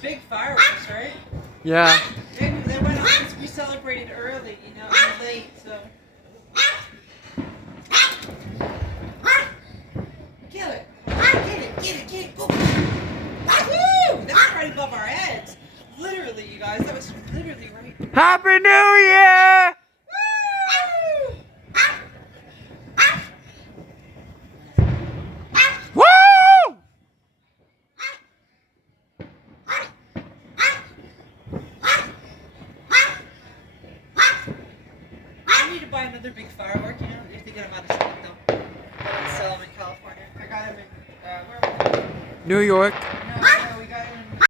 big fireworks, right? Yeah. They went off because we celebrated early, and late, so. Get it. Get it, go. Woo! That's right above our heads. Literally, you guys, that was literally right. Happy New Year! Woo! Woo! I need to buy another big firework, you have to get them out of stock, though. Sell them in California. I got them in, where am I? New York.